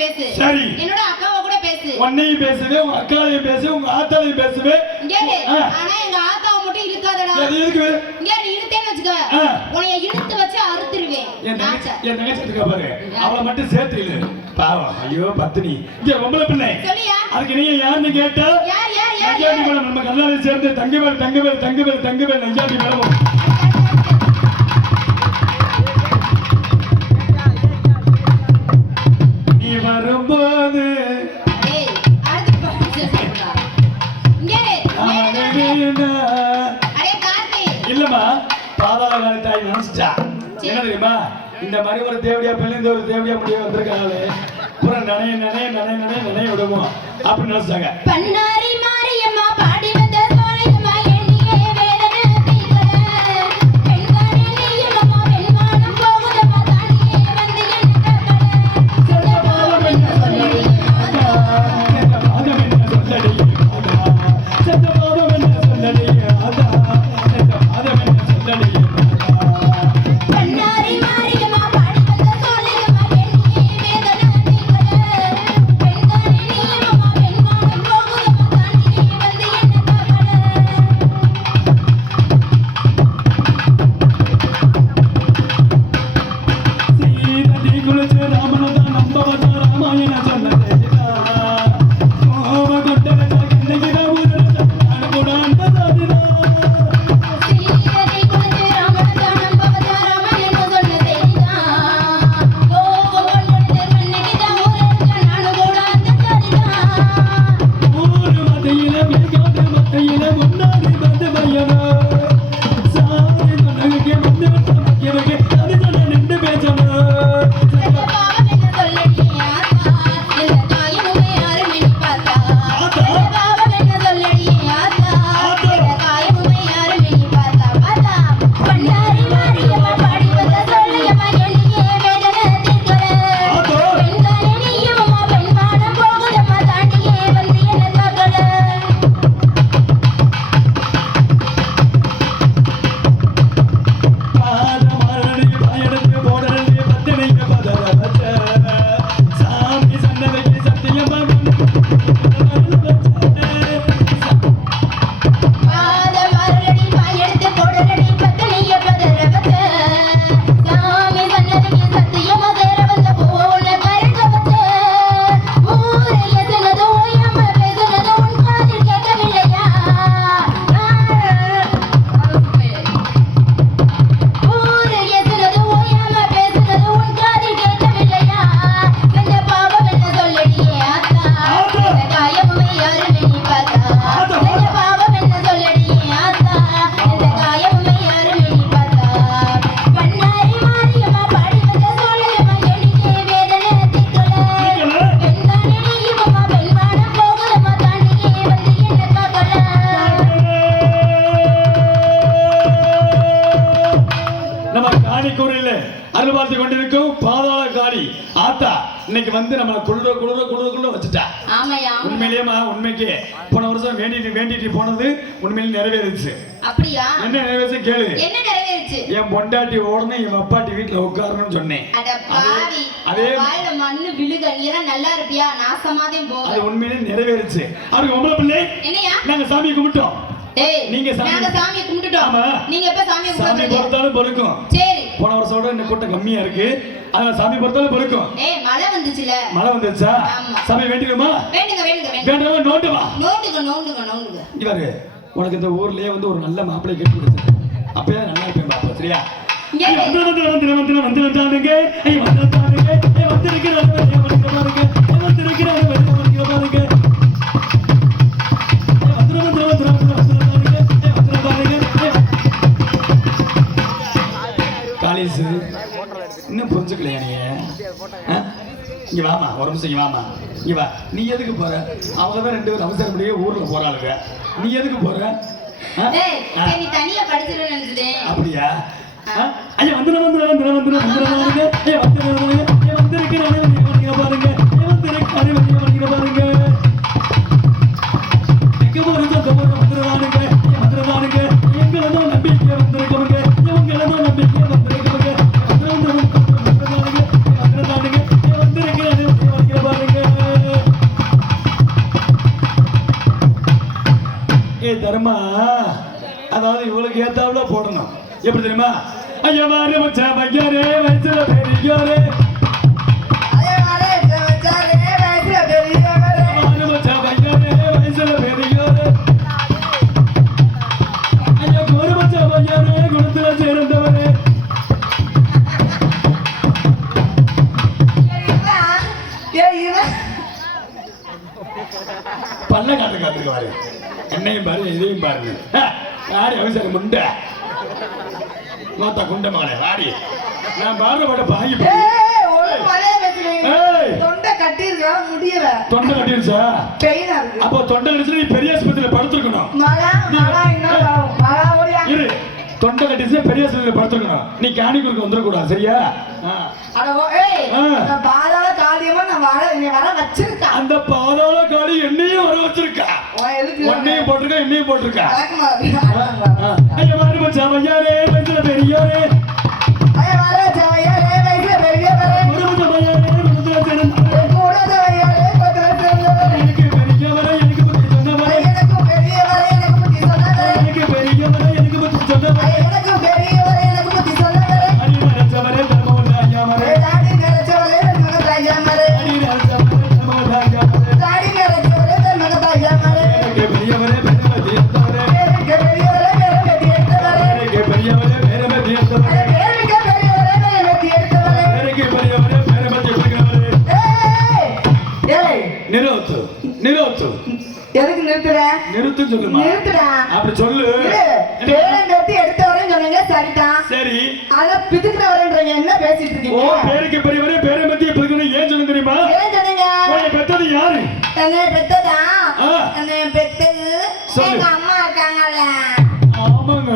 என்னோட அக்காவை கூட பேசு உன்னையும் பேசுவே உங்க அக்காவையும் பேசு உங்க ஆத்தாலையும் பேசுவே ஆனா எங்க ஆத்தாவை மட்டும் இழுக்காதடா அது இழுத்தேன்னு வச்சுக்க உன்னைய இழுத்து வச்சு மட்டும் ஐயோ பிள்ளை யாருன்னு கேட்டா நம்ம சேர்ந்து இந்த மாதிரி ஒரு தேவடியா பிள்ளை ஒரு தேவடியா முடிய வந்திருக்காங்களே பூரா நினைய நினைய நினைய நினைய நினைய விடுவோம் அப்படின்னு நினைச்சாங்க பார்த்து கொண்டிருக்கும் பாதாள காளி ஆத்தா இன்னைக்கு வந்து நம்மள குளிர குளிர குளிர குளிர வச்சுட்டா ஆமாயா உண்மையிலேயேமா உண்மைக்கு போன வருஷம் வேண்டிட்டு வேண்டிட்டு போனது உண்மையிலேயே நிறைவேறுச்சு அப்படியா என்ன நிறைவேறிச்சு கேளு என் பொண்டாட்டி ஓடணும் என் அப்பாட்டி வீட்டுல உட்காரணும்னு சொன்னேன் அட அதே மண்ணு விழுக நீரா நல்லா இருப்பியா நாசமாதே போ அது உண்மையிலே நிறைவேறுச்சு அதுக்கு உங்களை பிள்ளை என்னையா நாங்க சாமி கும்பிட்டோம் நீங்க சாமியை கும்பிட்டுட்டோம் நீங்க எப்ப சாமியை சாமி பொறுத்தாலும் பொறுக்கும் சரி போன வருஷம் விட இந்த கூட்டம் கம்மியா இருக்கு அதனால சாமி பொறுத்தாலும் பொறுக்கும் ஏய் மழை வந்துச்சுல மழை வந்துச்சா சாமி வேண்டுமா வேண்டுங்க வேண்டுங்க வேண்டுமா நோண்டுமா நோண்டுங்க நோண்டுங்க நோண்டுங்க இங்க பாரு உனக்கு இந்த ஊர்லயே வந்து ஒரு நல்ல மாப்பிள்ளை கேட்டு கொடுத்து அப்பயே நல்லா இருப்பேன் பாப்பா சரியா வந்து வந்து வந்து வந்து வந்து வந்தானுங்க வந்து இங்கே வாமா ஒரு நிமிஷம் இங்கே வாமா இங்கே வா நீ எதுக்கு போற அவங்க தான் ரெண்டு பேரும் அவசரம் முடியே ஊர்ல போகிறாளுங்க நீ எதுக்கு போற அப்படியா ஐயா வந்துடும் வந்துடும் வந்துடும் வந்துடும் வந்துடும் ஐயா வந்துடும் தர்மா அதாவது இவளுக்கு ஏத்தாப்புல போடணும் எப்படி தெரியுமா ஐயா மாறி மச்சா பையனே வயசுல பாருங்க யாரு அவசரம் முண்ட மாத்தா குண்ட மகளே வாடி நான் பாடுற பாட்ட பாகி தொண்டை கட்டிருக்கா முடியல தொண்டை கட்டிருச்சா பெயினா அப்போ தொண்டை கட்டிச்சு பெரிய ஆஸ்பத்திரியில படுத்துருக்கணும் மகா மகா இன்னும் மகா இரு தொண்டை கட்டிச்சு பெரிய ஆஸ்பத்திரியில படுத்துருக்கணும் நீ காணிக்கூருக்கு வந்துடக்கூடாது சரியா பாதாள காளியமா நான் வர வர வச்சிருக்கேன் அந்த பாதாள காளி என்னையும் வர வச்சிருக்கா போட்டிருக்கேன் இன்னையும் போட்டிருக்கேன் இல்லன்னு அப்படி சொல்லு பேரை நிறுத்தி எடுத்து வரேன்னு சொன்னீங்க சரிதான் சரி அத பிதுக்கிற வரேன்றீங்க என்ன பேசிட்டு இருக்கீங்க ஓ பேருக்கு பெரியவரே பேரை பத்தி பிதுக்கணும் ஏன் சொன்ன தெரியுமா ஏன் சொன்னீங்க உன்னை பெத்தது யாரு என்னை பெத்ததா என்னை பெத்தது அம்மா இருக்காங்கல்ல ஆமாங்க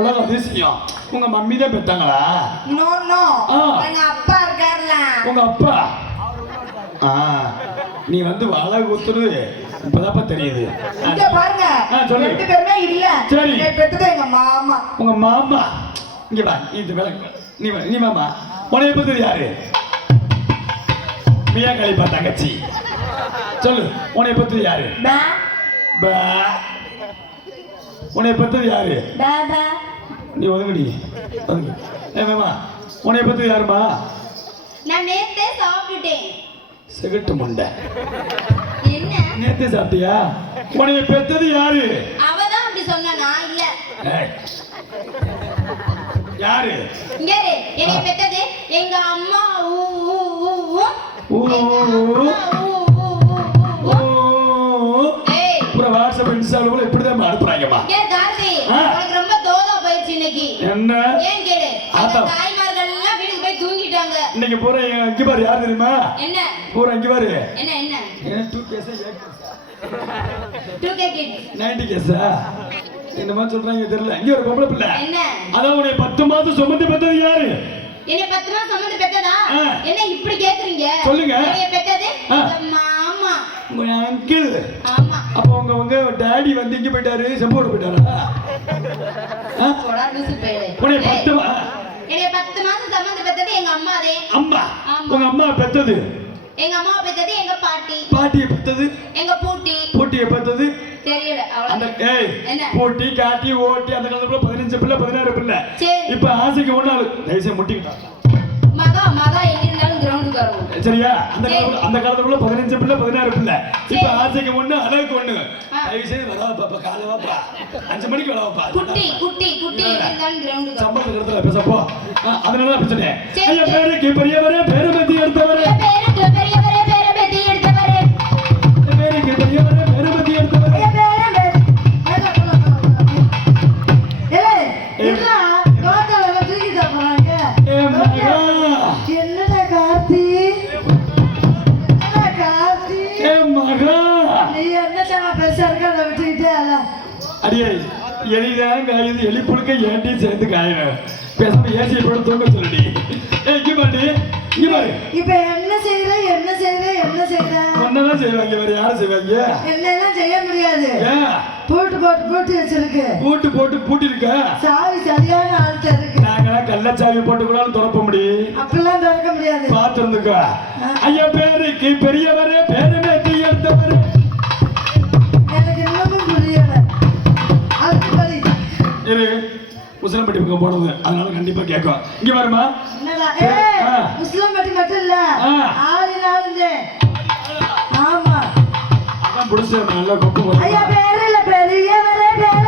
உலக அதிசயம் உங்க மம்மி தான் பெத்தாங்களா நோ நோ எங்க அப்பா இருக்காருல உங்க அப்பா நீ வந்து வலை குத்துறது இப்பதாப்பா தெரியுது இங்க பாருங்க ரெண்டு பேருமே இல்ல சரி பெத்தது எங்க மாமா உங்க மாமா இங்க வா இது விளக்கு நீ நீ மாமா உனக்கு பெத்தது யாரு மியா கலிப்பா தங்கச்சி சொல்லு உனக்கு பெத்தது யாரு உன்னை பெத்தது யாரு நீ ஒதுங்கடி ஏ மாமா உன்னை பெத்தது யாருமா நான் நேத்தே சாப்பிட்டுட்டேன் சிகட்டு முண்டை நேத்து சாப்பிட்டியா உனக்கு பெத்தது யாரு அவதான் அப்படி யாரு எங்க அம்மா ஊ இப்படிதான் ரொம்ப என்ன போயிட்டாங்க இன்னைக்கு பூரா இங்க பாரு யார் தெரியுமா என்ன போற இங்க பாரு என்ன என்ன 2 கேஸ் 2 கே கிட்ஸ் கேஸ் கேஸா என்னமா சொல்றாங்க தெரியல இங்க ஒரு பொம்பளை பிள்ளை என்ன அதான் உன்னை 10 மாசம் சுமந்து பெத்தது யாரு என்ன 10 மாசம் சுமந்து பெத்ததா என்ன இப்படி கேக்குறீங்க சொல்லுங்க என்னைய பெத்தது மாமா உங்க அங்கிள் ஆமா அப்ப உங்க உங்க டாடி வந்து இங்க போயிட்டாரு செம்போடு போயிட்டாரா போடா பத்து பேரே 10 என்னைய பத்து மாசம் சம்மந்த பெத்தது எங்க அம்மாதே அம்மா உங்க அம்மா பெத்தது எங்க அம்மா பெத்தது எங்க பாட்டி பாட்டியை பெத்தது எங்க பூட்டி பூட்டிய பெத்தது தெரியல அந்த ஏய் பூட்டி காட்டி ஓட்டி அந்த காலத்துல பதினஞ்சு பிள்ளை பதினாறு பிள்ளை இப்ப ஆசைக்கு ஒண்ணு தயவுசெய்து முட்டிக்கிட்டாங்க சரியா அந்த காலத்துல அந்த காலத்துல பதினஞ்சு பிள்ளை பதினாறு பிள்ளை இப்ப ஆசைக்கு ஒண்ணு அழகுக்கு ஒண்ணு தயவு செய்து வராப்பா இப்ப காலை வாப்பா அஞ்சு மணிக்கு வரவாப்பா சம்பளத்துக்கு இடத்துல பேசப்போ அதனால பிரச்சனை பெருக்கு பெரியவரே பெருமதி எடுத்தவரே அடியே எலிதான் காயுது எலி புழுக்க ஏண்டி சேர்ந்து காயிடும் பேசாம ஏசியை போட தூங்க சொல்லடி ஏய் இங்க பாட்டி இங்க பாரு இப்ப என்ன செய்யற என்ன செய்யற என்ன செய்யற ஒன்னெல்லாம் செய்வாங்க வேற யாரும் செய்வாங்க என்னெல்லாம் செய்ய முடியாது போட்டு போட்டு போட்டு வச்சிருக்கு போட்டு போட்டு பூட்டி இருக்க சாவி சரியான ஆள்கிட்ட இருக்கு நாங்களாம் கள்ள சாவி போட்டு கூட திறப்ப முடியும் அப்படிலாம் திறக்க முடியாது பார்த்து இருந்துக்கோ ஐயா பேருக்கு பெரியவரே பேருமே தீ எடுத்தவரு பட்டி பக்கம் போனது அதனால கண்டிப்பா கேட்கும் இங்க முஸ்லிம் பட்டி மட்டும் இல்ல ஆறு நாள் ஆமா அதான் புடிச்சு நல்லா கொப்பு ஐயா பேரு இல்ல பேரு பேரு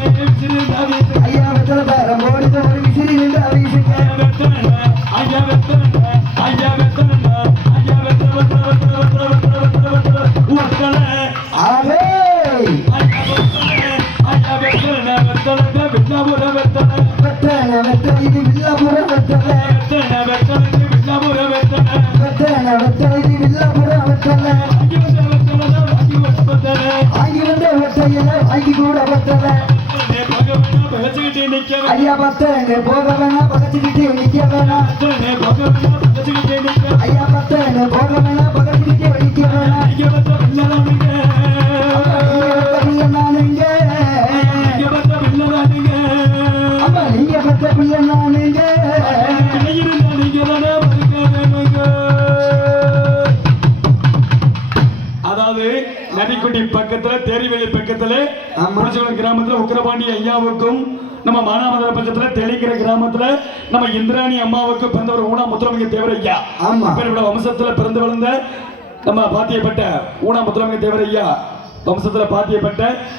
செய்யல வாங்கி கூட பத்தல ஐயா பத்தங்க போக வேணா பகச்சுக்கிட்டு நிக்க வேணாம் ஐயா பத்தங்க போக வேணா கரிக்குடி பக்கத்துல தேரிவெளி பக்கத்துல முடிச்சுக்குளம் கிராமத்துல உக்கிரபாண்டி ஐயாவுக்கும் நம்ம மானாமதுர பக்கத்துல தெளிக்கிற கிராமத்துல நம்ம இந்திராணி அம்மாவுக்கு பிறந்தவர் ஊனா முத்துரமிங்க தேவர் ஐயா இவரோட வம்சத்துல பிறந்து வளர்ந்த நம்ம பாத்தியப்பட்ட ஊனா முத்துரமிங்க தேவர் ஐயா வம்சத்துல பாத்தியப்பட்ட